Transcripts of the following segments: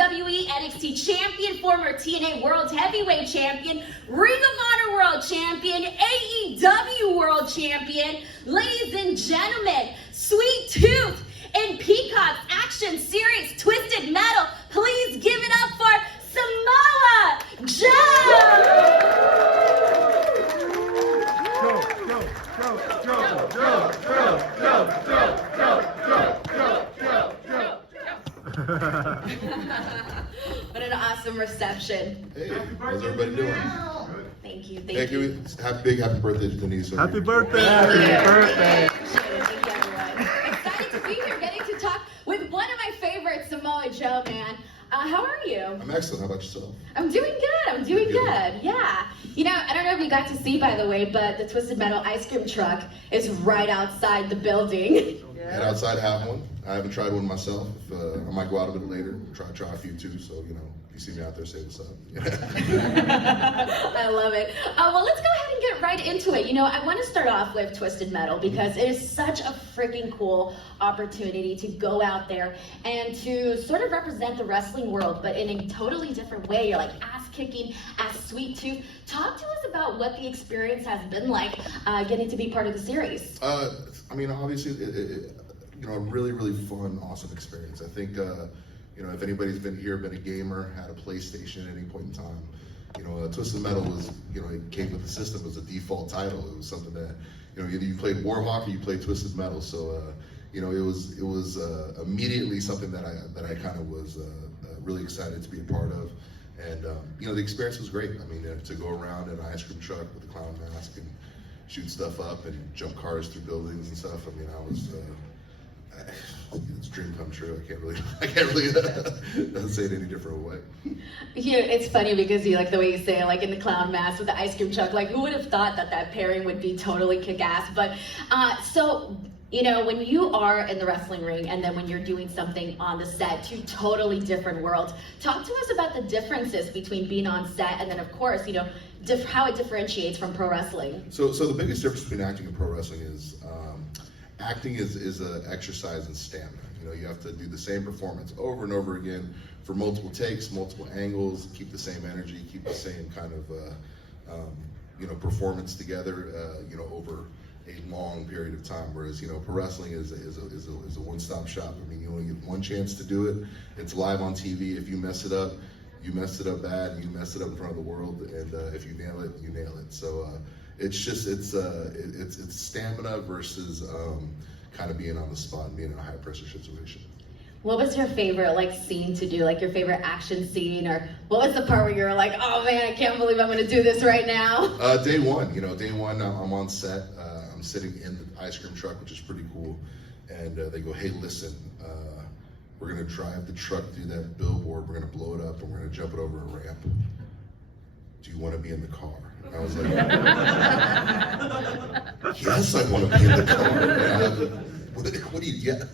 WWE NXT Champion, former TNA World Heavyweight Champion, Ring of Honor World Champion, AEW World Champion. Ladies and gentlemen, Sweet Tooth in Peacock's action series Twisted Metal. Please give it up for Samoa Joe! What an awesome reception. Hey, how's everybody doing? Thank you. Thank you. Happy birthday to Denise. Happy birthday. Thank you. Birthday. Thank you, everyone. Excited to be here, getting to talk with one of my favorites, Samoa Joe, man. How are you? I'm excellent. How about yourself? I'm doing good. Yeah. You know, I don't know if you got to see, by the way, but the Twisted Metal ice cream truck is right outside the building. And outside, have one. I haven't tried one myself. I might go out a bit later. Try a few too. So if you see me out there, say what's up. I love it. Well, let's go ahead and get right into it. I want to start off with Twisted Metal because it is such a freaking cool opportunity to go out there and to sort of represent the wrestling world, but in a totally different way. You're like ass-kicking, Sweet Tooth. Talk to us about what the experience has been like getting to be part of the series. Obviously, a really, really fun, awesome experience. I think, if anybody's been a gamer, had a PlayStation at any point in time, Twisted Metal was, it came with the system as a default title. It was something that, either you played Warhawk or you played Twisted Metal. So, it was immediately something that I kind of was really excited to be a part of. And, the experience was great. To go around in an ice cream truck with a clown mask and shoot stuff up and jump cars through buildings and stuff. It's a dream come true. I can't really say it any different way. It's funny because you like the way you say it, like in the clown mask with the ice cream truck. Like, who would have thought that pairing would be totally kick-ass? But when you are in the wrestling ring and then when you're doing something on the set, two totally different worlds. Talk to us about the differences between being on set and then, of course, how it differentiates from pro wrestling. So the biggest difference between acting and pro wrestling is acting is an exercise in stamina. You have to do the same performance over and over again for multiple takes, multiple angles, keep the same energy, keep the same kind of performance together, over a long period of time. Whereas, pro wrestling is a one-stop shop. You only get one chance to do it. It's live on TV. If you mess it up, you messed it up bad, and you messed it up in front of the world. And if you nail it, you nail it. So it's stamina versus kind of being on the spot and being in a high pressure situation. What was your favorite scene to do? Like your favorite action scene, or what was the part where you were like, oh man, I can't believe I'm going to do this right now? Day one, I'm on set. I'm sitting in the ice cream truck, which is pretty cool. And they go, hey, listen, we're going to drive the truck through that billboard. We're going to blow it up and we're going to jump it over a ramp. Do you want to be in the car? And I was like, yes, I want to be in the car. What do you get?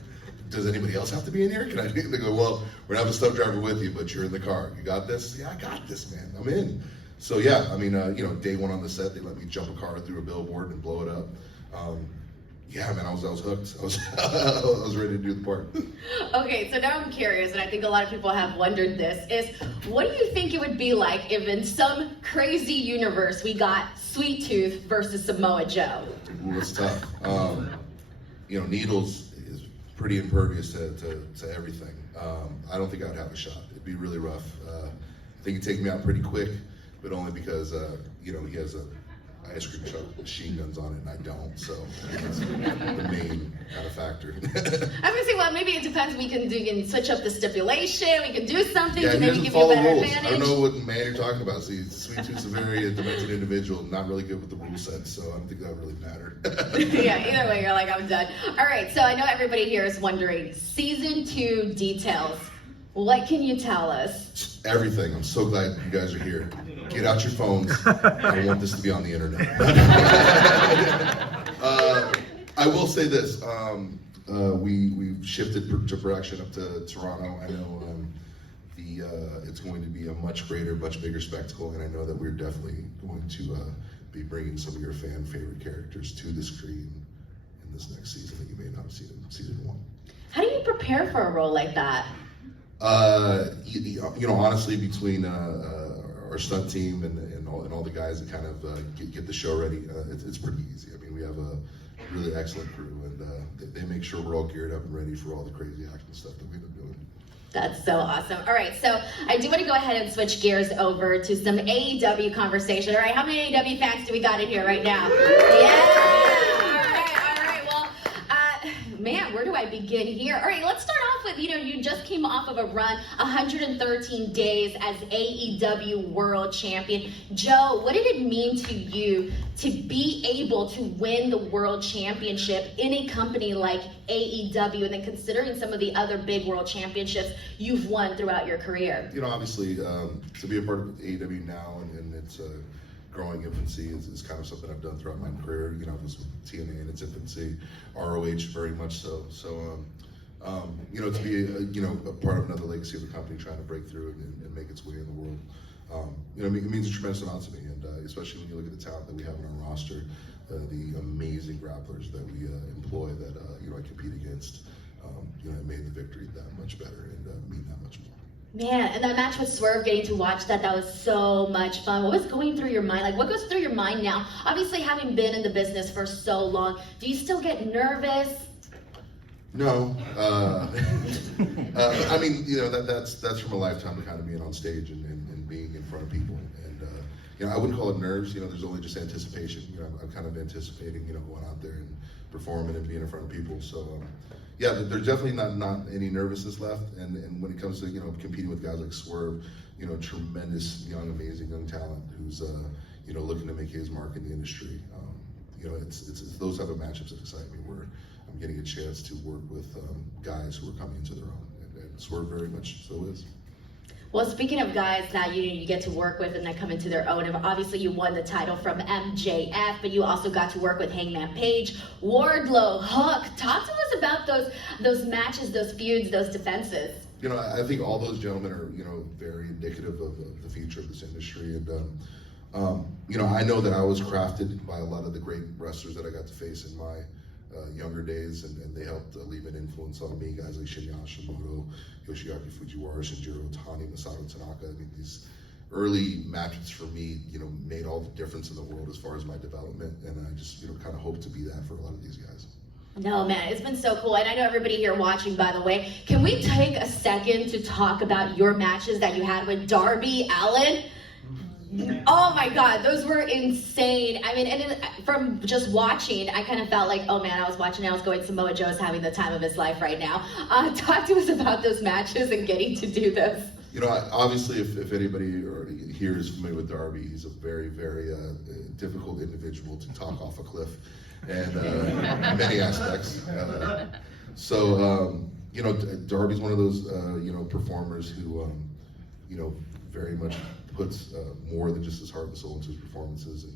Does anybody else have to be in here? Can I? They go, well, we're gonna have a stunt driver with you, but you're in the car. You got this? Yeah, I got this, man. I'm in. So yeah, day one on the set, they let me jump a car through a billboard and blow it up. Yeah, man, I was hooked. I was ready to do the part. Okay, so now I'm curious, and I think a lot of people have wondered this, is what do you think it would be like if in some crazy universe we got Sweet Tooth versus Samoa Joe? Ooh, it's tough. Needles is pretty impervious to everything. I don't think I would have a shot. It'd be really rough. I think he'd take me out pretty quick, but only because, he has a ice cream truck with machine guns on it, and I don't, so that's the main kind of factor. I would say, well, maybe it depends. We can switch up the stipulation. We can do something to maybe give you a follow better rules. advantage. I don't know what man you're talking about. See, Sweet Tooth's a very demented individual, not really good with the rule set, so I don't think that would really matter. Yeah, either way, you're like, I'm done. All right, so I know everybody here is wondering, season 2 details. What can you tell us? Everything. I'm so glad you guys are here. Get out your phones. I want this to be on the internet. I will say this. We've shifted to production up to Toronto. I know it's going to be a much greater, much bigger spectacle, and I know that we're definitely going to be bringing some of your fan favorite characters to the screen in this next season that you may not have seen in season 1. How do you prepare for a role like that? Honestly, between our stunt team and all the guys that kind of get the show ready, it's pretty easy. I mean, we have a really excellent crew, and they make sure we're all geared up and ready for all the crazy action stuff that we end up doing. That's so awesome. All right, so I do want to go ahead and switch gears over to some AEW conversation. All right, how many AEW fans do we got in here right now? Yeah! All right. Well, man, where do I begin here? All right, let's start off with, you just came off of a run, 113 days as AEW World Champion. Joe, what did it mean to you to be able to win the World Championship in a company like AEW, and then considering some of the other big World Championships you've won throughout your career? Obviously, to be a part of AEW now and its growing infancy is kind of something I've done throughout my career. I was with TNA in its infancy, ROH very much so. So, to be a part of another legacy of the company trying to break through and make its way in the world, it means a tremendous amount to me, and especially when you look at the talent that we have on our roster, the amazing grapplers that we employ that I compete against. It made the victory that much better and mean that much more. Man, and that match with Swerve, getting to watch that was so much fun. What was going through your mind? Like, what goes through your mind now? Obviously, having been in the business for so long, do you still get nervous? No. I mean, that's from a lifetime of kind of being on stage and being in front of people. And, I wouldn't call it nerves. There's only just anticipation. I'm kind of anticipating, going out there and performing and being in front of people. So, yeah, there's definitely not any nervousness left. And when it comes to, competing with guys like Swerve, tremendous, amazing young talent who's, looking to make his mark in the industry. It's those type of matchups that excite me, where I'm getting a chance to work with guys who are coming into their own. And Swerve very much so is. Well, speaking of guys that you get to work with and that come into their own, and obviously you won the title from MJF, but you also got to work with Hangman Page, Wardlow, Hook. Talk to us about those matches, those feuds, those defenses. I think all those gentlemen are, very indicative of the future of this industry. And, I know that I was crafted by a lot of the great wrestlers that I got to face in my younger days, and they helped leave an influence on me. Guys like Shinya Hashimoto, Yoshiaki Fujiwara, Shinjiro Otani, Masato Tanaka. I mean, these early matches for me, made all the difference in the world as far as my development, and I just, kind of hope to be that for a lot of these guys. No, man, it's been so cool. And I know everybody here watching, by the way, can we take a second to talk about your matches that you had with Darby Allin? Oh my God, those were insane. I mean, and from just watching, I kind of felt like, oh man, I was going, Samoa Joe's having the time of his life right now. Talk to us about those matches and getting to do this. Obviously, if anybody here is familiar with Darby, he's a very, very difficult individual to talk off a cliff, and in many aspects. Darby's one of those, performers who, very much puts more than just his heart and soul into his performances,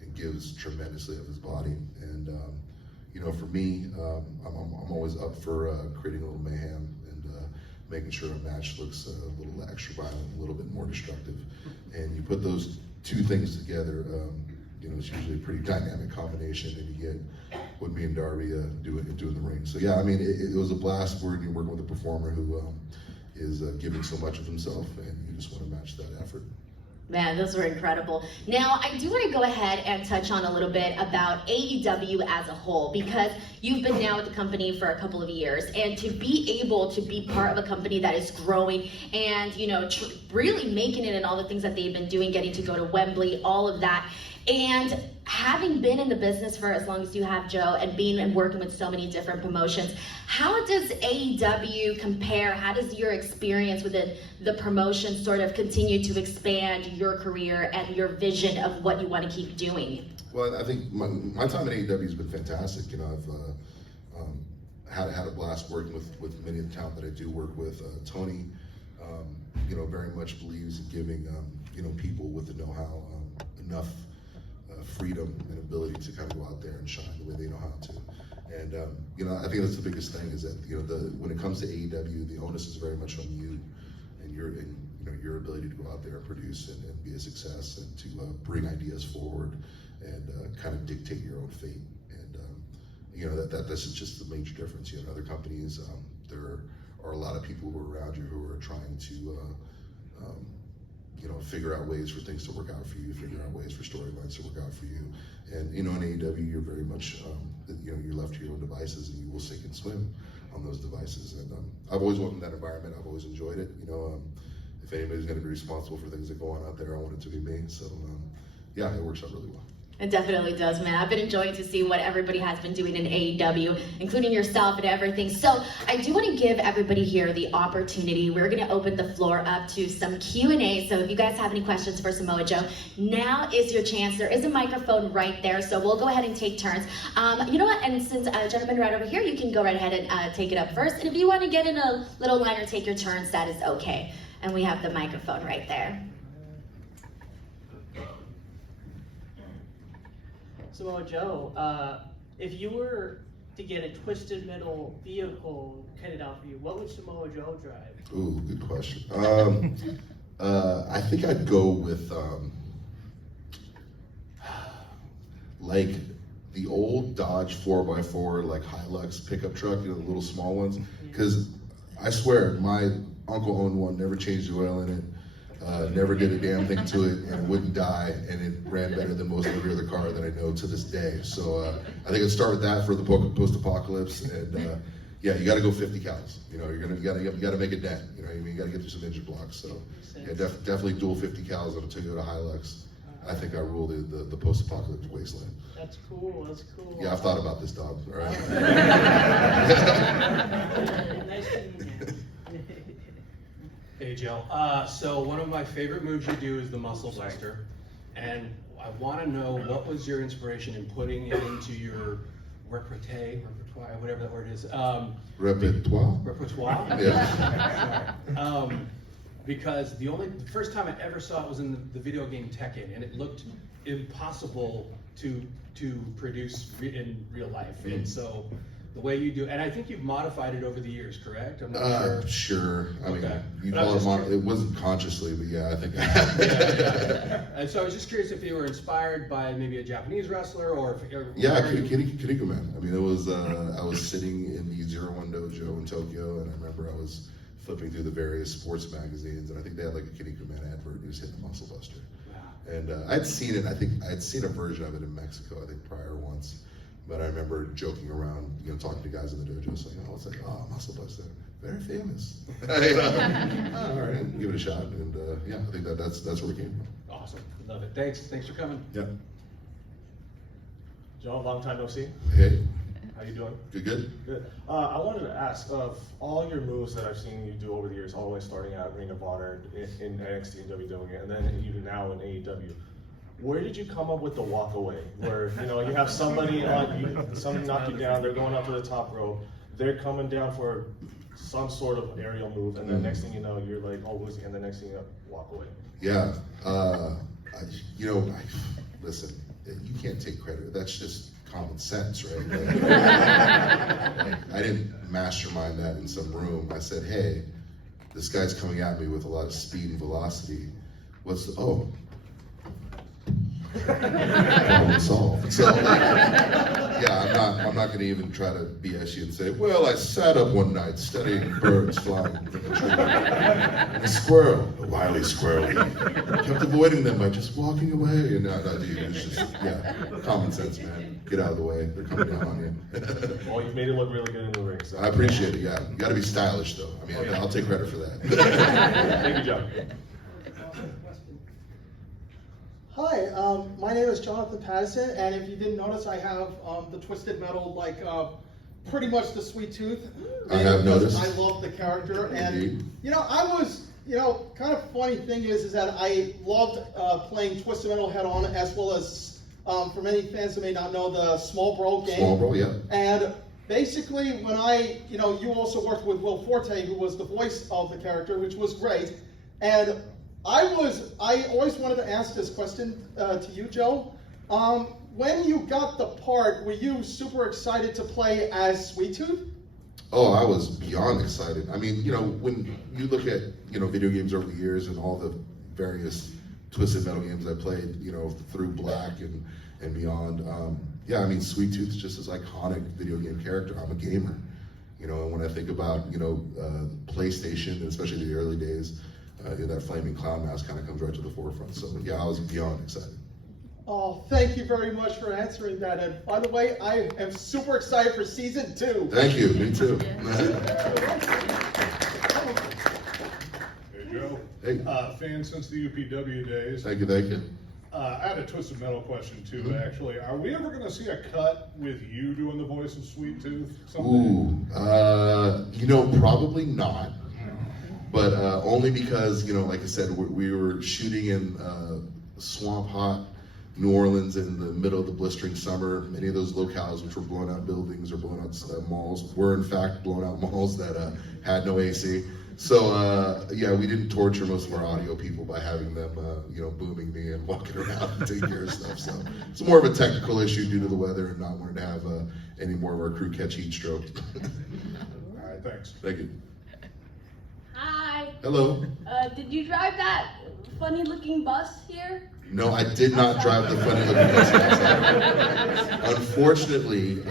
and gives tremendously of his body. And for me, I'm always up for creating a little mayhem and making sure a match looks a little extra violent, a little bit more destructive. And you put those two things together, it's usually a pretty dynamic combination, and you get what me and Darby doing the ring. So yeah, I mean, it was a blast working with a performer who is giving so much of himself, and you just want to match that effort. Man, those were incredible. Now, I do want to go ahead and touch on a little bit about AEW as a whole, because you've been now with the company for a couple of years, and to be able to be part of a company that is growing and, really making it, and all the things that they've been doing, getting to go to Wembley, all of that. And having been in the business for as long as you have, Joe, and being and working with so many different promotions, how does AEW compare? How does your experience within the promotion sort of continue to expand your career and your vision of what you want to keep doing? Well, I think my time at AEW has been fantastic. I've had a blast working with many of the talent that I do work with. Tony, very much believes in giving, people with the know-how enough freedom and ability to kind of go out there and shine the way they know how to. And I think that's the biggest thing, is that when it comes to AEW, the onus is very much on you and your ability to go out there and produce and be a success, and to bring ideas forward and kind of dictate your own fate. And this is just the major difference. Other companies, they're are a lot of people who are around you who are trying to figure out ways for things to work out for you, figure out ways for storylines to work out for you. And in AEW, you're very much, you're left to your own devices, and you will sink and swim on those devices. And I've always welcomed that environment. I've always enjoyed it. If anybody's going to be responsible for things that go on out there, I want it to be me. So yeah, it works out really well. It definitely does, man. I've been enjoying to see what everybody has been doing in AEW, including yourself and everything. So I do want to give everybody here the opportunity. We're going to open the floor up to some Q&A. So if you guys have any questions for Samoa Joe, now is your chance. There is a microphone right there, so we'll go ahead and take turns. You know what? And since gentleman right over here, you can go right ahead and take it up first. And if you want to get in a little line or take your turns, that is okay. And we have the microphone right there. Samoa Joe, if you were to get a Twisted Metal vehicle kitted out for you, what would Samoa Joe drive? Ooh, good question. I think I'd go with like the old Dodge 4x4, like Hilux pickup truck, the little small ones. Because I swear, my uncle owned one, never changed the oil in it. Never did a damn thing to it, and it wouldn't die, and it ran better than most every other car that I know to this day. So I think I'd start with that for the post-apocalypse, and yeah, you got to go 50 cows. You got to make a dent. You know what I mean? You got to get through some engine blocks. So yeah, definitely dual 50 cows on a Toyota Hilux. I think I rule the post-apocalyptic wasteland. That's cool. That's cool. Yeah, I've thought about this, dog. All right. Nice to meet you. Hey Joe, so one of my favorite moves you do is the Muscle Buster, and I want to know what was your inspiration in putting it into your repertoire, whatever that word is. Repertoire? Repertoire? Yeah. Because the first time I ever saw it was in the video game Tekken, and it looked impossible to produce in real life, and so the way you do, and I think you've modified it over the years, correct? I'm not sure. Sure. I mean, Okay. you But I call was it just it wasn't consciously, but yeah, I think I yeah. And so I was just curious if you were inspired by maybe a Japanese wrestler or Yeah, Kirikuman. I mean, it was, I was sitting in the 01 dojo in Tokyo, and I remember I was flipping through the various sports magazines, and I think they had like a Kirikuman advert, and you just hit the Muscle Buster. Wow. And I'd seen it, I think I'd seen a version of it in Mexico, I think prior once. But I remember joking around, talking to guys in the dojo, saying, "Oh, it's like, Muscle Buster, very famous." All right, give it a shot, and yeah, I think that's where it came from. Awesome, love it. Thanks for coming. Yeah. Joe, long time no see. Hey, How you doing? good. Good. I wanted to ask, of all your moves that I've seen you do over the years, all the way starting at Ring of Honor in NXT and WWE, and then even now in AEW, where did you come up with the walk away? Where you have somebody somebody knock you down, they're going up to the top rope, they're coming down for some sort of aerial move, and then next thing you know, you're like, oh, who's he? And the next thing you walk away. Yeah. Listen, you can't take credit. That's just common sense, right? I didn't mastermind that in some room. I said, hey, this guy's coming at me with a lot of speed and velocity. Problem solved. So, yeah, I'm not going to even try to BS you and say, well, I sat up one night studying birds flying from the tree. And a squirrel, a wily squirrel, kept avoiding them by just walking away. And dude, it's just, common sense, man. Get out of the way. They're coming down on you. Well, you've made it look really good in the ring. So. I appreciate it, yeah. You got to be stylish, though. I mean, I'll take credit for that. Thank you, John. Hi, my name is Jonathan Patterson, and if you didn't notice, I have the Twisted Metal, pretty much the Sweet Tooth. I have noticed. I love the character, and Indeed. I was, kind of funny thing is that I loved playing Twisted Metal head on, as well as, for many fans that may not know, the Small Bro game. Small Bro, yeah. And basically, when you also worked with Will Forte, who was the voice of the character, which was great, and I always wanted to ask this question to you, Joe. When you got the part, were you super excited to play as Sweet Tooth? Oh, I was beyond excited. I mean, when you look at, video games over the years and all the various Twisted Metal games I played, through Black and beyond, Sweet Tooth's just this iconic video game character. I'm a gamer. And when I think about, PlayStation, and especially the early days, that flaming clown mask kind of comes right to the forefront. So yeah, I was beyond excited. Oh, thank you very much for answering that. And by the way, I am super excited for season 2. Thank you, me too. Hey, Joe. Hey, Fan since the UPW days. thank you. I had a Twisted Metal question too, Mhm. actually. Are we ever gonna see a cut with you doing the voice of Sweet Tooth someday? Ooh, probably not. But only because, like I said, we were shooting in swamp hot New Orleans in the middle of the blistering summer. Many of those locales, which were blowing out buildings or blowing out malls, were in fact blowing out malls that had no AC. So yeah, we didn't torture most of our audio people by having them, booming me and walking around and taking care of stuff. So it's more of a technical issue due to the weather and not wanting to have any more of our crew catch heat stroke. All right, thanks. Thank you. Hi. Hello. Did you drive that funny looking bus here? No, I did not drive the funny looking bus. Unfortunately,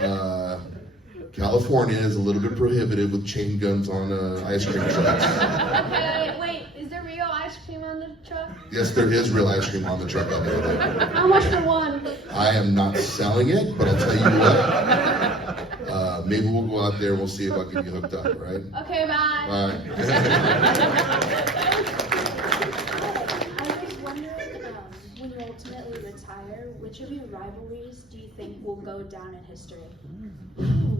California is a little bit prohibitive with chain guns on ice cream trucks. Okay, wait, is there real ice cream on the truck? Yes, there is real ice cream on the truck. I'll admit that. How much for one? I am not selling it, but I'll tell you what. Maybe we'll go out there and we'll see if I can get you hooked up, all right? Okay, bye. Bye. I was wondering, when you ultimately retire, which of your rivalries do you think will go down in history?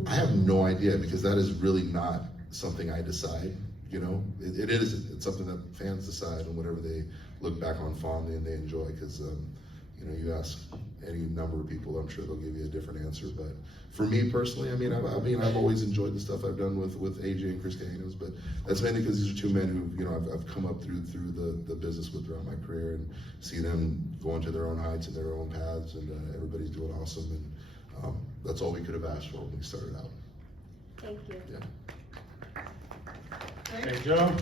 I have no idea because that is really not something I decide. It's something that fans decide and whatever they look back on fondly and they enjoy. Because you ask any number of people, I'm sure they'll give you a different answer. But for me personally, I've always enjoyed the stuff I've done with AJ and Chris Canos. But that's mainly because these are two men who I've come up through the business with throughout my career and see them going to their own heights and their own paths, and everybody's doing awesome. And that's all we could have asked for when we started out. Thank you. Yeah. Hey Joe,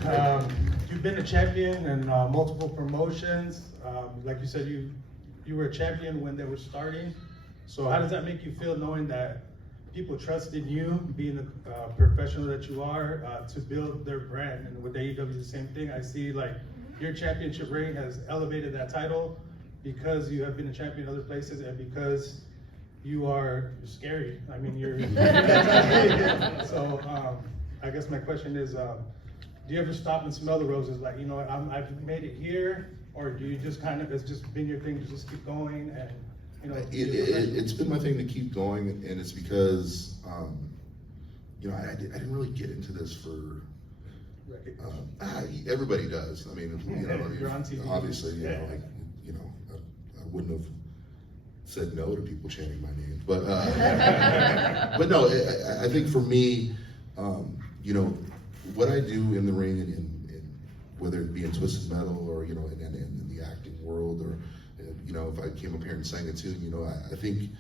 you've been a champion in multiple promotions. Like you said, you were a champion when they were starting. So how does that make you feel knowing that people trusted you, being the professional that you are, to build their brand? And with AEW, the same thing. I see like your championship reign has elevated that title because you have been a champion in other places and because you're scary. I mean, you're so I guess my question is, do you ever stop and smell the roses? Like, I've made it here, or do you just kind of, it's just been your thing to just keep going and, It's been my thing to keep going, and it's because, I didn't really get into this for, everybody does. I mean, You're on TV. Obviously, I wouldn't have said no to people chanting my name, but but no, I think for me, what I do in the ring, and whether it be in Twisted Metal or in the acting world, or if I came up here and sang a tune, I think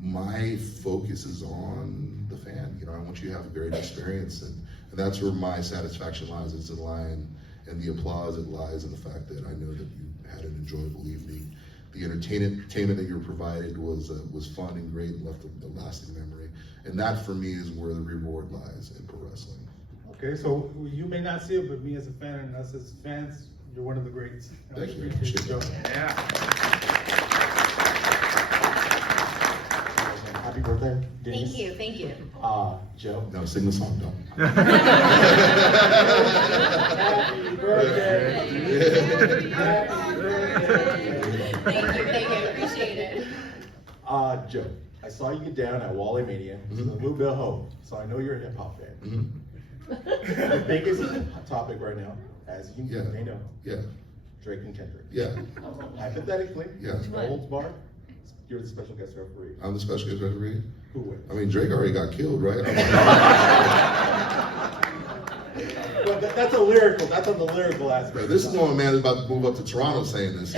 my focus is on the fan. I want you to have a great experience, and that's where my satisfaction lies. It's in line, and the applause, it lies in the fact that I know that you had an enjoyable evening. The entertainment that you were provided was fun and great and left a lasting memory. And that for me is where the reward lies in pro wrestling. Okay, so you may not see it, but me as a fan and us as fans, you're one of the greats. Thank you. Appreciate you. Happy birthday, Denise. Thank you. Joe. No, sing the song, don't. Happy birthday. Happy birthday. Thank you, appreciate it. Joe, I saw you get down at Wally Mania to the Blue Bill Hope, so I know you're a hip hop fan. Mm-hmm. The biggest hot topic right now, as you may know, Yeah. Drake and Kendrick. Yeah. Hypothetically, Yeah. Holds Bar, you're the special guest referee. I'm the special guest referee. Who wins? I mean, Drake already got killed, right? Well, that's on the lyrical aspect. This is one man that's about to move up to Toronto saying this.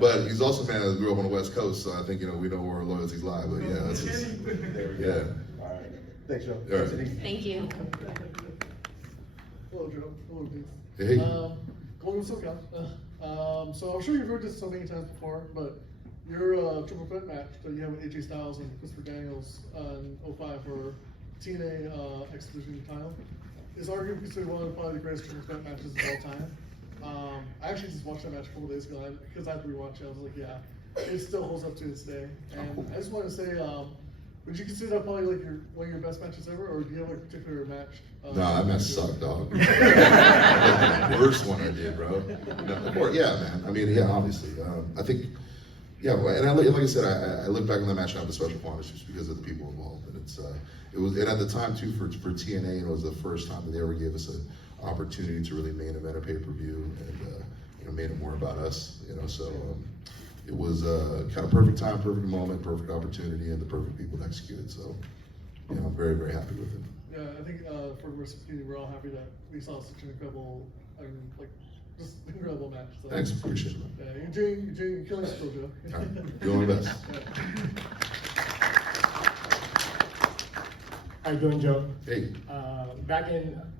But he's also a man that grew up on the West Coast, so I think, we know where our loyalties lie. But yeah, that's just, There we yeah. go. All right. Thanks, Joe. All right. Thank you. Hello, Joe. Hello, Dave. Hey. Golden SoCal. So I'm sure you've heard this so many times before, but your triple threat match that you have with AJ Styles and Christopher Daniels in 05 for TNA X Division title is arguably considered one of probably the greatest triple threat matches of all time. I actually just watched that match a couple days ago because I had to rewatch it. I was like, yeah, it still holds up to this day. And I just want to say, would you consider that probably like one of your best matches ever, or do you have like a particular match? No, that match sucked, dog. The worst one I did, bro. No, of course, yeah, man. I mean, yeah, obviously. I think, yeah, and like I said, I look back on that match and I have a special fondness just because of the people involved. And and at the time too for TNA, it was the first time that they ever gave us an opportunity to really main event a pay-per-view and made it more about us. So it was kind of perfect time, perfect moment, perfect opportunity, and the perfect people to execute it. So I'm very, very happy with it. Yeah, I think for the rest of the community, we're all happy that we saw such an incredible, just incredible match. So. Thanks, appreciate it. Yeah, you're killing it, still, Joe. All right, doing my best. How you doing, Joe? Hey.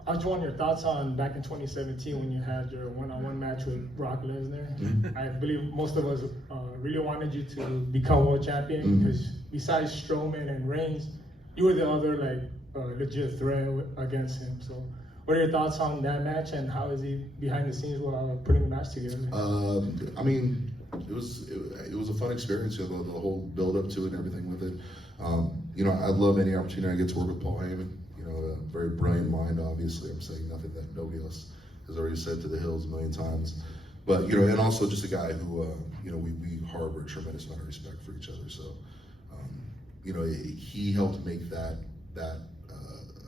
I just want your thoughts on back in 2017 when you had your one-on-one match with Brock Lesnar. Mm-hmm. I believe most of us really wanted you to become world champion because besides Strowman and Reigns, you were the other legit threat against him. So, what are your thoughts on that match and how is he behind the scenes while putting the match together? I mean, it was a fun experience. The whole build up to it and everything with it. I love any opportunity I get to work with Paul Heyman. A very brilliant mind, obviously. I'm saying nothing that nobody else has already said to the hills a million times. But, and also just a guy who, we harbor a tremendous amount of respect for each other. So, he helped make that a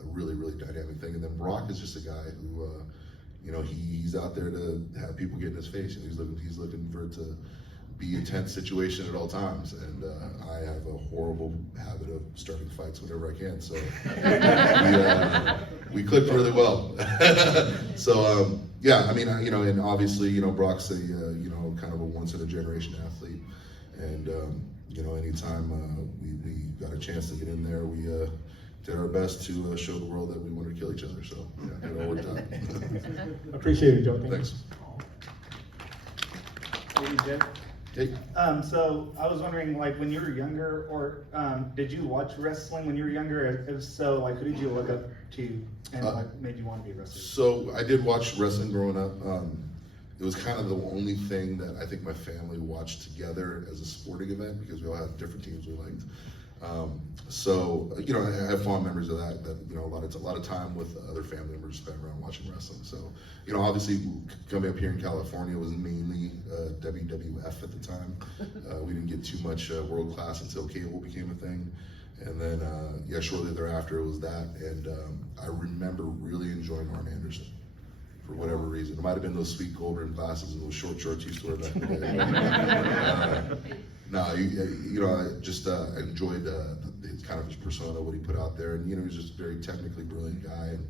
really, really dynamic thing. And then Brock is just a guy who, he's out there to have people get in his face. And he's looking for it to be a tense situation at all times, and I have a horrible habit of starting fights whenever I can. So we clicked really well. So yeah, I mean, and obviously, Brock's a kind of a once in a generation athlete, and anytime we got a chance to get in there, we did our best to show the world that we wanted to kill each other. So yeah, it all worked out. Appreciate it, Joe. Thanks. Hey. So I was wondering, when you were younger, or did you watch wrestling when you were younger? If so, who did you look up to, and what made you want to be a wrestler? So I did watch wrestling growing up. It was kind of the only thing that I think my family watched together as a sporting event because we all had different teams we liked. So I have fond memories of that. A lot of time with other family members spent around watching wrestling. So obviously coming up here in California was mainly WWF at the time. We didn't get too much world class until cable became a thing, and then shortly thereafter it was that. And I remember really enjoying Arn Anderson. For whatever reason, it might have been those sweet gold rimmed glasses and those short shorts you wore back in the day. I just enjoyed kind of his persona, what he put out there, and he was just a very technically brilliant guy, and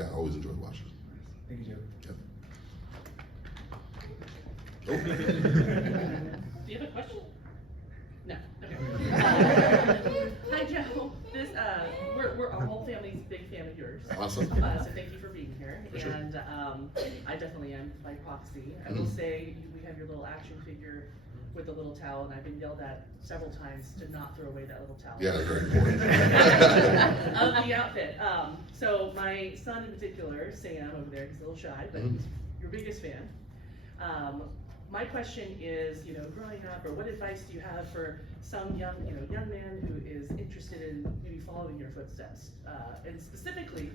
I always enjoyed watching. Thank you, Joe. Yep. Do you have a question? No. Okay. Hi, Joe. We're our whole family's a big fan of yours. Awesome. So thank you for being here. For sure. And I definitely am by proxy. I will say we have your little action figure with the little towel, and I've been yelled at several times to not throw away that little towel. Yeah, very important. Of the outfit. So my son in particular, Sam over there, he's a little shy, but he's your biggest fan. My question is, growing up, or what advice do you have for some young man who is interested in maybe following your footsteps? And specifically,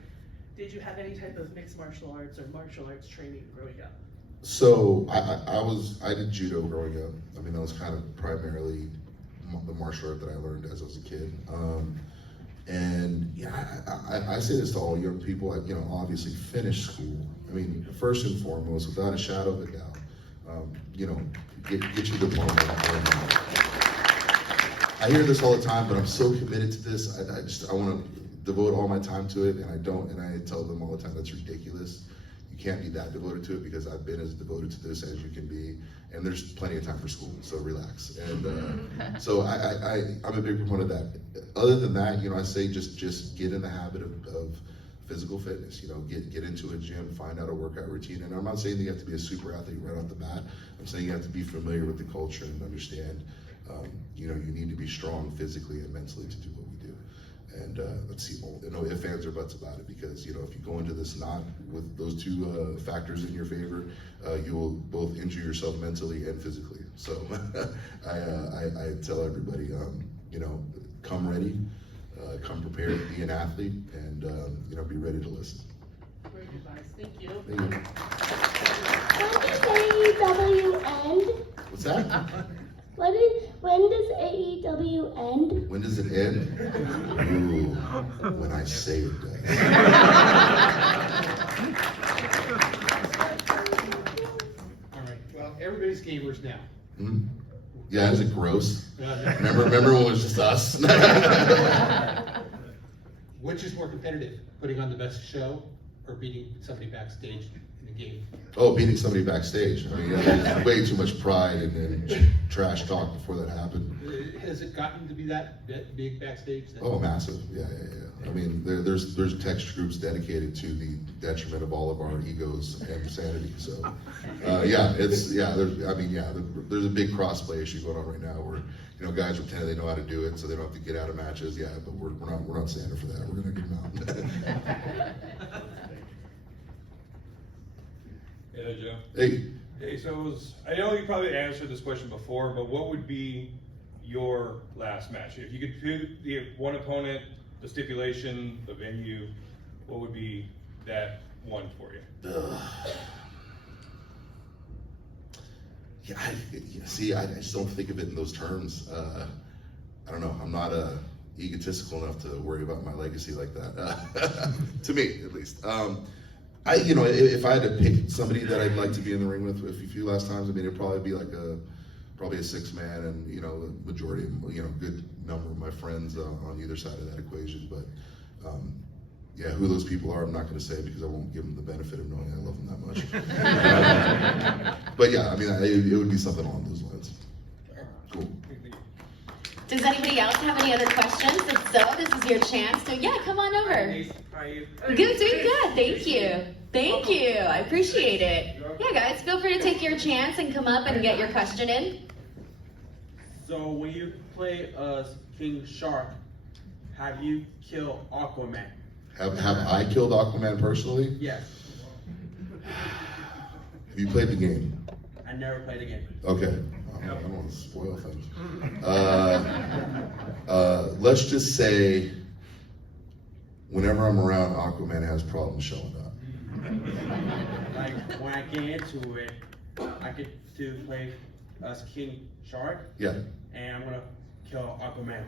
did you have any type of mixed martial arts or martial arts training growing up? So I did judo growing up. I mean, that was kind of primarily the martial art that I learned as I was a kid. And I say this to all young people. Obviously finish school. I mean, first and foremost, without a shadow of a doubt, get your diploma. I hear this all the time, but I'm so committed to this. I want to devote all my time to it, and I don't. And I tell them all the time that's ridiculous. You can't be that devoted to it because I've been as devoted to this as you can be, and there's plenty of time for school, so relax. And so I'm a big proponent of that. Other than that, I say just get in the habit of physical fitness. Get into a gym, find out a workout routine. And I'm not saying that you have to be a super athlete right off the bat. I'm saying you have to be familiar with the culture and understand. You need to be strong physically and mentally to do what we do. And let's see, no ifs, ands, or buts about it, because if you go into this not with those two factors in your favor, you will both injure yourself mentally and physically. So I tell everybody, come ready, come prepared, be an athlete, and be ready to listen. Great advice. Thank you. Thank you. When does AEW end? What's that? When does AEW end? When does it end? Ooh, when I say it does. All right. Well, everybody's gamers now. Mm-hmm. Yeah, is it gross? Yeah. Remember when it was just us? Which is more competitive, putting on the best show or beating somebody backstage in the game? Oh, beating somebody backstage. I mean, there's way too much pride and trash talk before that happened. Has it gotten to be that big backstage? Oh, massive. Yeah. I mean, there's text groups dedicated to the detriment of all of our egos and sanity. So, there's a big crossplay issue going on right now where, guys pretend they know how to do it so they don't have to get out of matches. Yeah, but we're not standing for that. We're gonna get them out. Yeah, Joe. Hey. Hey, so I know you probably answered this question before, but what would be your last match? If you could pick the one opponent, the stipulation, the venue, what would be that one for you? I just don't think of it in those terms. I don't know. I'm not egotistical enough to worry about my legacy like that. To me, at least. If I had to pick somebody that I'd like to be in the ring with a few last times, I mean, it'd probably be like a 6-man, and the majority, good number of my friends on either side of that equation. But who those people are, I'm not going to say, because I won't give them the benefit of knowing I love them that much. But yeah, I mean, it would be something along those lines. Cool. Does anybody else have any other questions? If so, this is your chance. So come on over. How are you? Good, doing good. Thank you. Thank you. I appreciate it. Yeah, guys, feel free to take your chance and come up and get your question in. So when you play King Shark, have you killed Aquaman? Have I killed Aquaman personally? Yes. Have you played the game? I never played the game. Okay. I don't want to spoil things. Let's just say, whenever I'm around, Aquaman has problems showing up. Like when I get into it, I get to play as King Shark. Yeah. And I'm gonna kill Aquaman.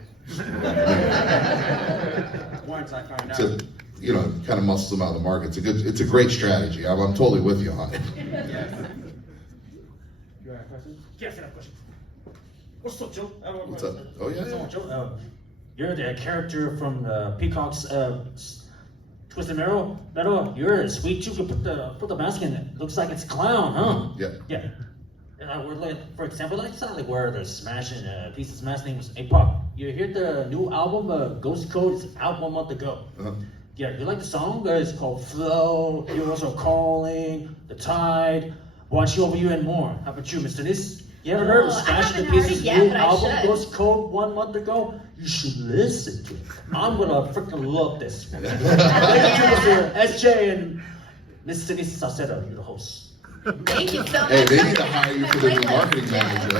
Once I find out. So, kind of muscles them out of the market. It's a great strategy. I'm totally with you on it. Yes. You have a question? Yes, I have a question. What's up, Joe? What's up? Oh, yeah. So, Joe, you're the character from Peacock's Twisted Metal. You're sweet. You could put the mask in. It looks like it's a clown, huh? Yeah. Yeah. We're like, for example, like something where they're smashing a piece of smash name was Pop. You hear the new album, Ghost Code? It's out 1 month ago. Yeah, you like the song? It's called Flow, Heroes Are Calling, The Tide, Watch Over You, and more. How about you, Mr. Nis? You ever heard of Smash the Pieces' new album, Ghost Code, 1 month ago? You should listen to it. I'm gonna freaking love this one. Thank you, Mr. SJ and Mr. Nis Saucedo, you're the host. Thank you so much. Hey, they need to hire you for the new marketing manager.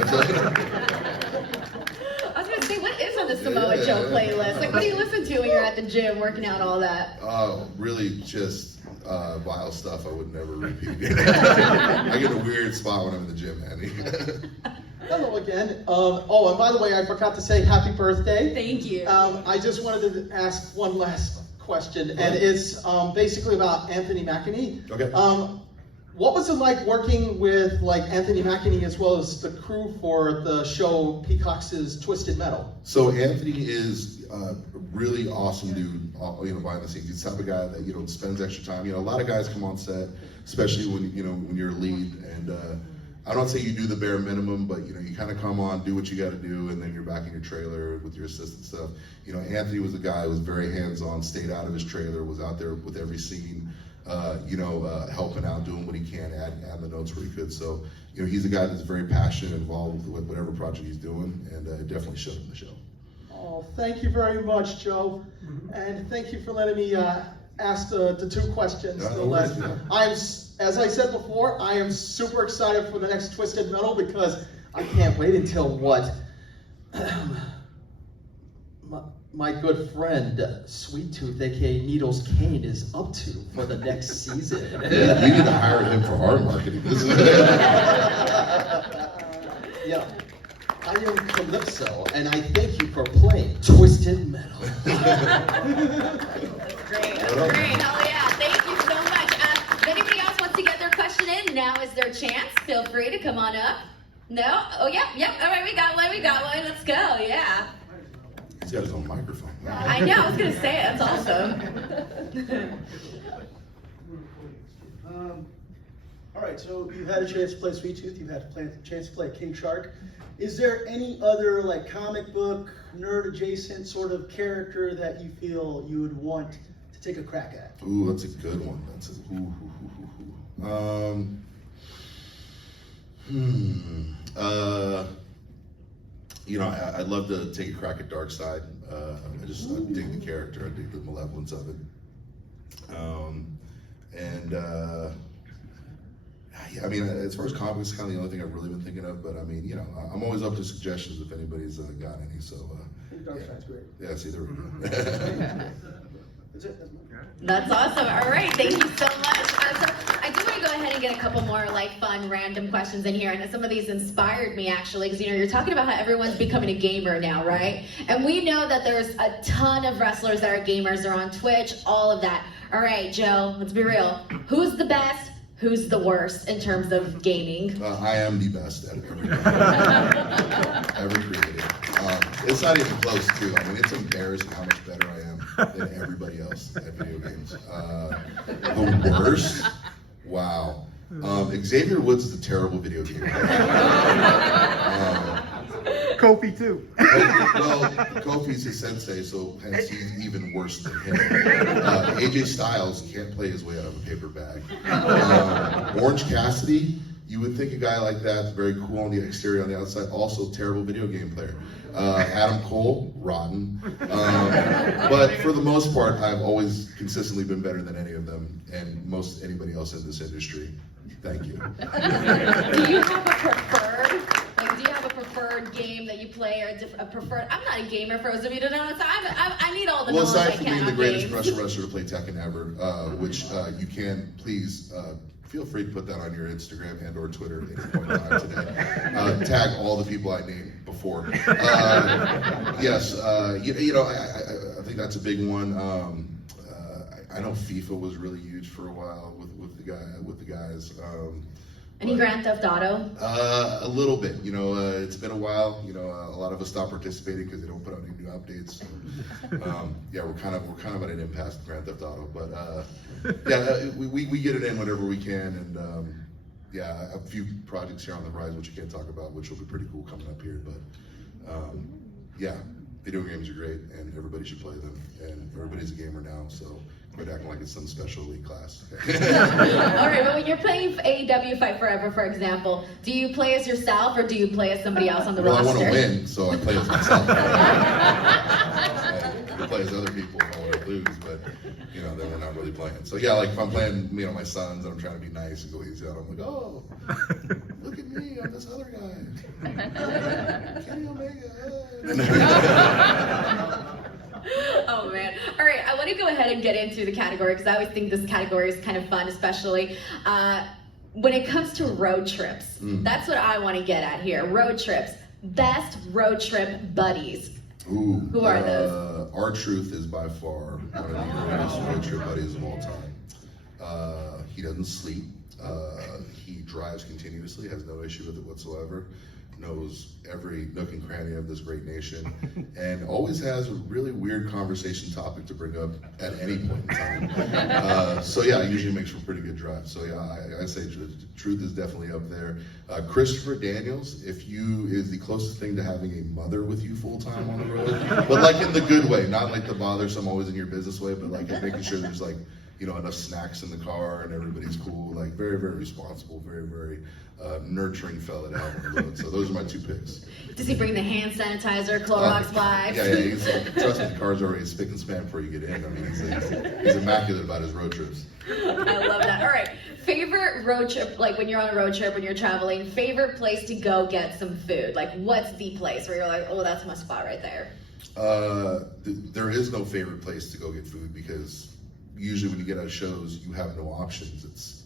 I was gonna say, what is on the Samoa Joe playlist? Like, what do you listen to when you're at the gym working out, all that? Oh, really just vile stuff I would never repeat. I get a weird spot when I'm in the gym, man. Hello again. And by the way, I forgot to say happy birthday. Thank you. I just wanted to ask one last question, and it's basically about Anthony Mackie. Okay. What was it like working with Anthony Mackie as well as the crew for the show Peacock's Twisted Metal? So Anthony is a really awesome dude, behind the scenes. He's the type of guy that, spends extra time. A lot of guys come on set, especially when you're a lead, and I don't say you do the bare minimum, but you kind of come on, do what you got to do, and then you're back in your trailer with your assistant stuff. Anthony was a guy who was very hands-on, stayed out of his trailer, was out there with every scene. Helping out, doing what he can, add the notes where he could. So, he's a guy that's very passionate, involved with whatever project he's doing, and it definitely showed in the show. Oh, thank you very much, Joe, and thank you for letting me ask the two questions. No worries, yeah. As I said before, I am super excited for the next Twisted Metal because I can't wait until what my good friend Sweet Tooth, aka Needles Kane, is up to for the next season. Yeah, we need to hire him for our marketing. Yeah. I am Calypso, and I thank you for playing Twisted Metal. Great, hell yeah, thank you so much. If anybody else wants to get their question in, now is their chance. Feel free to come on up. No? Oh, yep, all right, we got one, let's go, yeah. He's got his own microphone. I know, I was gonna say it, that's awesome. All right, so you've had a chance to play Sweet Tooth, you've had a chance to play King Shark. Is there any other like comic book, nerd adjacent sort of character that you feel you would want to take a crack at? Ooh, that's a good one. You know, I'd love to take a crack at Darkseid. I dig the character, I dig the malevolence of it. Yeah, I mean, as far as comics, it's kind of the only thing I've really been thinking of. But I mean, you know, I'm always up to suggestions if anybody's got any. So. Darkseid's great. Yeah, see, there we go. That's it. That's awesome. All right, thank you so much. So I do want to go ahead and get a couple more like fun, random questions in here, and some of these inspired me actually, because you're talking about how everyone's becoming a gamer now, right? And we know that there's a ton of wrestlers that are gamers. They're on Twitch, all of that. All right, Joe, let's be real. Who's the best? Who's the worst in terms of gaming? I am the best at everything. Ever created. It's not even close, too. I mean, it's embarrassing how much better I am than everybody else at video games. The worst? Wow. Xavier Woods is a terrible video game player. Kofi too. Well, Kofi's his sensei, so hence he's even worse than him. AJ Styles can't play his way out of a paper bag. Orange Cassidy, you would think a guy like that's very cool on the exterior, on the outside, also terrible video game player. Adam Cole, rotten. But for the most part, I've always consistently been better than any of them and most anybody else in this industry. Thank you. Do you have a preferred? Like, do you have a preferred game that you play, or a preferred? I'm not a gamer, for those of you who don't know, so I need all the Well, knowledge I aside from can being the on greatest games. Russian wrestler to play Tekken ever, which you can please feel free to put that on your Instagram and or Twitter at any point in time today. Tag all the people I named before. Yes, you know, I think that's a big one. I know FIFA was really huge for a while with the guys. Any Grand Theft Auto? A little bit, you know, it's been a while. You know, a lot of us stopped participating because they don't put out any new updates. Yeah, we're kind of at an impasse with Grand Theft Auto, but yeah, we get it in whenever we can, and yeah, a few projects here on the rise which you can't talk about, which will be pretty cool coming up here. But yeah, video games are great, and everybody should play them, and everybody's a gamer now, so. Quit acting like it's some special elite class. All right, but when you're playing AEW Fight Forever, for example, do you play as yourself or do you play as somebody else on the roster? Well, I want to win, so I play as myself. I play as other people if I want to lose, but you know, then we're not really playing. So yeah, like if I'm playing, you know, my sons and I'm trying to be nice and go easy on them, I'm like, oh, look at me, I'm this other guy. Kenny Omega. Oh man. All right, I want to go ahead and get into the category because I always think this category is kind of fun, especially when it comes to road trips. That's what I want to get at here. Road trips. Best road trip buddies. Ooh, who are those? R-Truth is by far one of the greatest road trip buddies of all time. He doesn't sleep. He drives continuously, has no issue with it whatsoever. Knows every nook and cranny of this great nation, and always has a really weird conversation topic to bring up at any point in time. So yeah, it usually makes for a pretty good drive. So yeah, I say Truth is definitely up there. Christopher Daniels, is the closest thing to having a mother with you full time on the road, but like in the good way, not like the bothersome, always in your business way, but like making sure there's like, you know, enough snacks in the car and everybody's cool. Like very, very responsible, very, very nurturing fella to have on the road. So those are my 2 picks. Does he bring the hand sanitizer, Clorox wipes? Yeah, he's trust me, the car's already spick and span before you get in. I mean, he's immaculate about his road trips. I love that. All right, favorite road trip, like when you're on a road trip, when you're traveling, favorite place to go get some food? Like what's the place where you're like, oh, that's my spot right there? There is no favorite place to go get food because usually when you get out of shows, you have no options. It's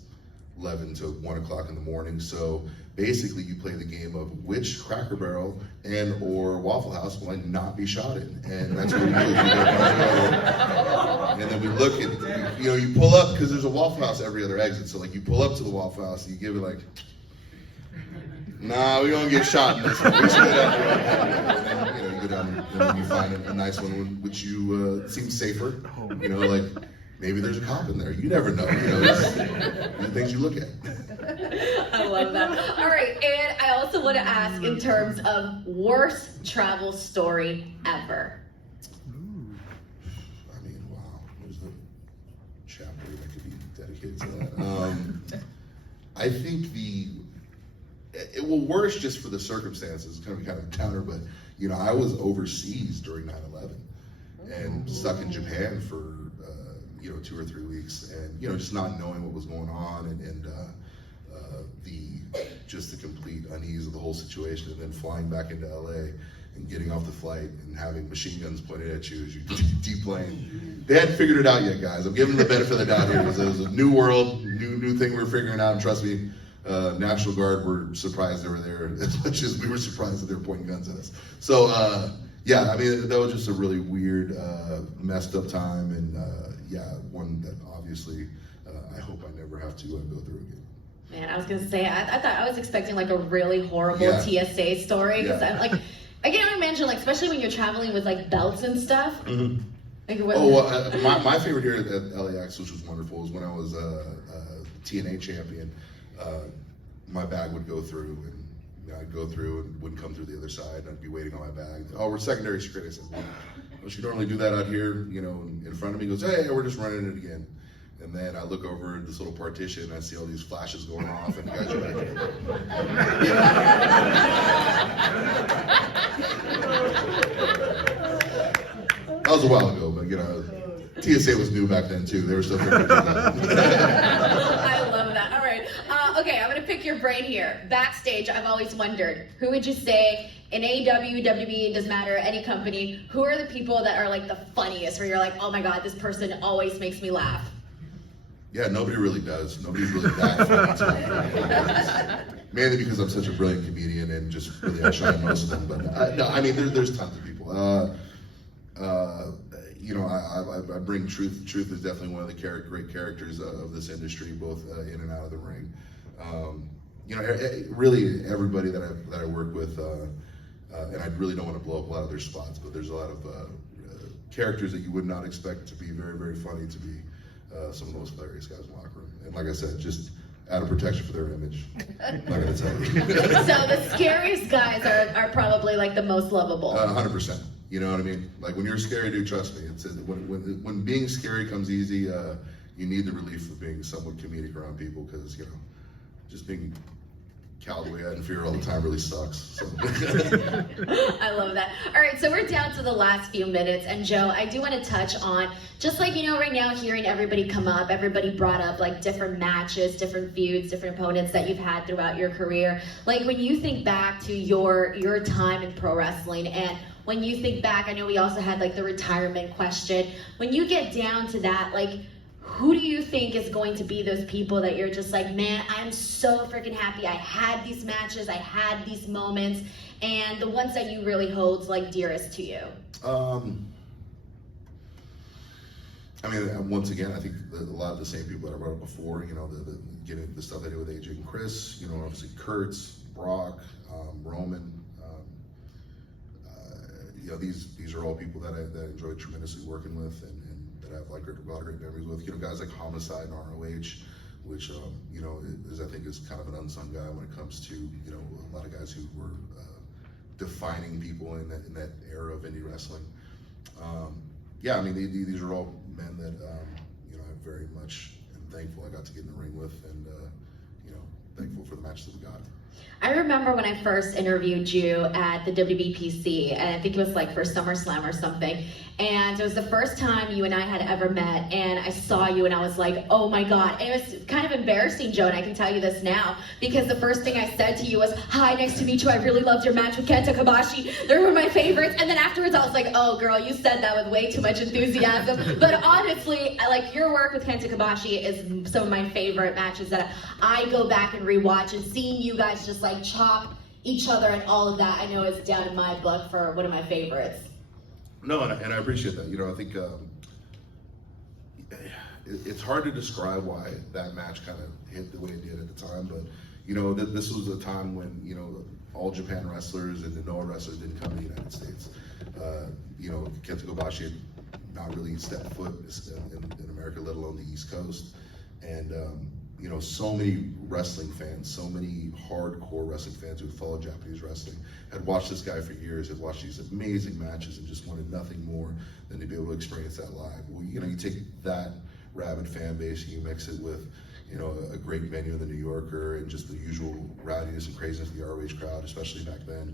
11 to 1 o'clock in the morning. So basically you play the game of which Cracker Barrel and or Waffle House will I not be shot in? And that's what we do. And then we look at, you know, you pull up because there's a Waffle House every other exit. So like you pull up to the Waffle House and you give it like, nah, we don't get shot in this one. We should go down the road. And then, you know, you go down and then you find a nice one which you seems safer. You know, like maybe there's a cop in there. You never know. You know, it's the things you look at. I love that. All right, and I also want to ask in terms of worst travel story ever. I mean, wow, there's a chapter that could be dedicated to that. I think worse just for the circumstances. It's going to be kind of counter, but you know, I was overseas during 9/11 and stuck in Japan for 2 or 3 weeks, and you know, just not knowing what was going on, and the complete unease of the whole situation, and then flying back into LA and getting off the flight and having machine guns pointed at you as you deplane. They hadn't figured it out yet, guys. I'm giving them the benefit of the doubt here. It was a new world, new thing we were figuring out, and trust me, National Guard were surprised they were there as much as we were surprised that they were pointing guns at us. So yeah, I mean, that was just a really weird, messed up time, and one that obviously I hope I never have to go through again. Man, I was gonna say, I thought I was expecting like a really horrible TSA story, because I'm like, I can't imagine, like, especially when you're traveling with like belts and stuff. Mm-hmm. Like, my favorite here at LAX, which was wonderful, is when I was a TNA champion. My bag would go through, and I'd go through and wouldn't come through the other side, and I'd be waiting on my bag. Oh, we're secondary security. I said, well, she normally do that out here, you know, in front of me. He goes, hey, we're just running it again. And then I look over this little partition, and I see all these flashes going off, and the guys are back there. That was a while ago, but you know, TSA was new back then too. They were still figuring it out. I love that. All right. Okay, I'm gonna pick your brain here. Backstage, I've always wondered, who would you say in AEW, WWE, it doesn't matter, any company, who are the people that are like the funniest, where you're like, oh my God, this person always makes me laugh? Yeah, nobody really does. Nobody's really that funny to me. Mainly because I'm such a brilliant comedian and just really outshine most of them. But no, I mean, there's tons of people. You know, I bring truth. Truth is definitely one of the great characters of this industry, both in and out of the ring. You know, really everybody that I work with, and I really don't want to blow up a lot of their spots, but there's a lot of characters that you would not expect to be very, very funny to be some of the most hilarious guys in the locker room. And like I said, just out of protection for their image. I'm not gonna tell you. So the scariest guys are probably like the most lovable. 100%. You know what I mean? Like when you're scary, dude, trust me. It's when being scary comes easy, you need the relief of being somewhat comedic around people, because you know, just being cowed away in fear all the time really sucks. So. I love that. All right, so we're down to the last few minutes, and Joe, I do want to touch on, just like, you know, right now hearing everybody come up, everybody brought up like different matches, different feuds, different opponents that you've had throughout your career. Like when you think back to your time in pro wrestling, and when you think back, I know we also had like the retirement question. When you get down to that, like, who do you think is going to be those people that you're just like, man, I'm so freaking happy I had these matches, I had these moments, and the ones that you really hold like dearest to you? I mean, once again, I think a lot of the same people that I brought up before, you know, getting the stuff I did with AJ and Chris, you know, obviously Kurtz, Brock, Roman, you know, these are all people that I enjoyed tremendously working with, and that I have like a lot of great memories with. You know, guys like Homicide and ROH, which you know, I think is kind of an unsung guy when it comes to, you know, a lot of guys who were defining people in that era of indie wrestling. Yeah, I mean, these are all men that you know, I very much much am thankful I got to get in the ring with, and you know, thankful for the matches that we got. I remember when I first interviewed you at the WBPC, and I think it was like for SummerSlam or something, and it was the first time you and I had ever met, and I saw you and I was like, oh my God. And it was kind of embarrassing, Joe, and I can tell you this now, because the first thing I said to you was, hi, nice to meet you, I really loved your match with Kenta Kobashi, they were my favorites. And then afterwards I was like, oh girl, you said that with way too much enthusiasm. But honestly, I like your work with Kenta Kobashi is some of my favorite matches that I go back and rewatch, and seeing you guys just like chop each other and all of that, I know is down in my book for one of my favorites. No, and I appreciate that. You know, I think it's hard to describe why that match kind of hit the way it did at the time, but you know, this was a time when, you know, all Japan wrestlers and the Noah wrestlers didn't come to the United States. You know, Kenta Kobashi had not really stepped foot in America, let alone the East Coast. And you know, so many wrestling fans, so many hardcore wrestling fans who had followed Japanese wrestling, had watched this guy for years, had watched these amazing matches and just wanted nothing more than to be able to experience that live. Well, you know, you take that rabid fan base and you mix it with, you know, a great venue in the New Yorker and just the usual rowdiness and craziness of the ROH crowd, especially back then.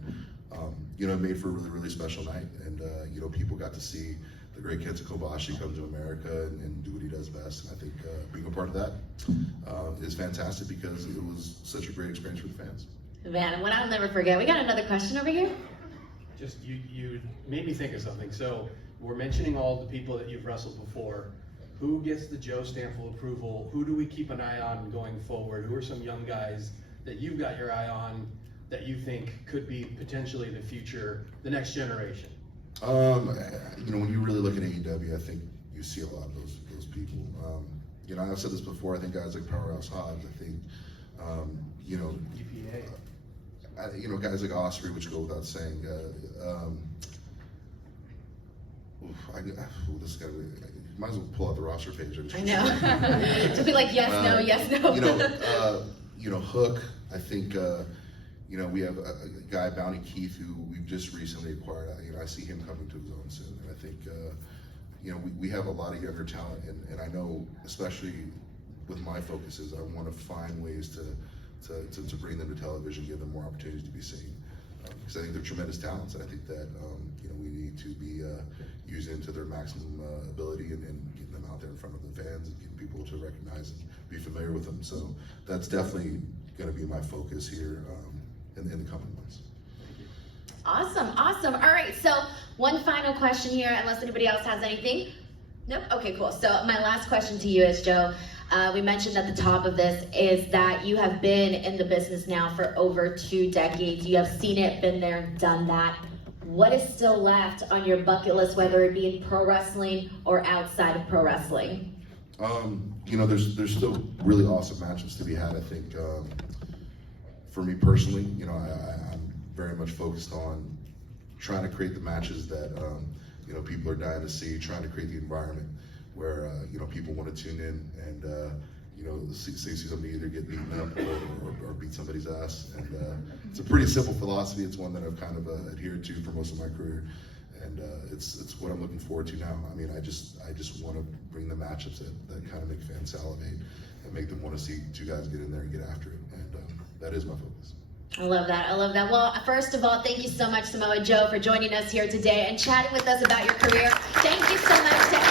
You know, it made for a really, really special night. And, you know, people got to see the great Kenta Kobashi come to America and do what he does best. And I think being a part of that is fantastic because it was such a great experience for the fans. Man, and what I'll never forget, we got another question over here. Just, you made me think of something. So we're mentioning all the people that you've wrestled before. Who gets the Joe stamp of approval? Who do we keep an eye on going forward? Who are some young guys that you've got your eye on that you think could be potentially the future, the next generation? You know, when you really look at AEW, I think you see a lot of those people. You know, I've said this before, I think guys like Powerhouse Hobbs, I think, you know, you know, guys like Osprey, which go without saying, this is gonna be, might as well pull out the roster page. I know. Just be like, yes, no, yes, no. You know, Hook, I think, you know, we have a guy, Bounty Keith, who we've just recently acquired. You know, I see him coming to his own soon. And I think, you know, we have a lot of younger talent. And I know, especially with my focuses, I want to find ways to bring them to television, give them more opportunities to be seen. Because I think they're tremendous talents. And I think that, you know, we need to be using to their maximum ability and getting them out there in front of the fans and getting people to recognize and be familiar with them. So that's definitely going to be my focus here in the coming months. Awesome, awesome. All right, so one final question here, unless anybody else has anything. Nope, okay, cool. So my last question to you is, Joe, we mentioned at the top of this is that you have been in the business now for over 2 decades. You have seen it, been there, done that. What is still left on your bucket list, whether it be in pro wrestling or outside of pro wrestling? You know, there's still really awesome matches to be had. I think for me personally, you know, I'm very much focused on trying to create the matches that you know, people are dying to see, trying to create the environment where you know, people want to tune in and you know, see somebody either get beaten up or beat somebody's ass. And it's a pretty simple philosophy. It's one that I've kind of adhered to for most of my career, and it's what I'm looking forward to now. I mean, I just want to bring the matchups that kind of make fans salivate and make them want to see 2 guys get in there and get after it. And that is my focus. I love that. I love that. Well, first of all, thank you so much, Samoa Joe, for joining us here today and chatting with us about your career. Thank you so much to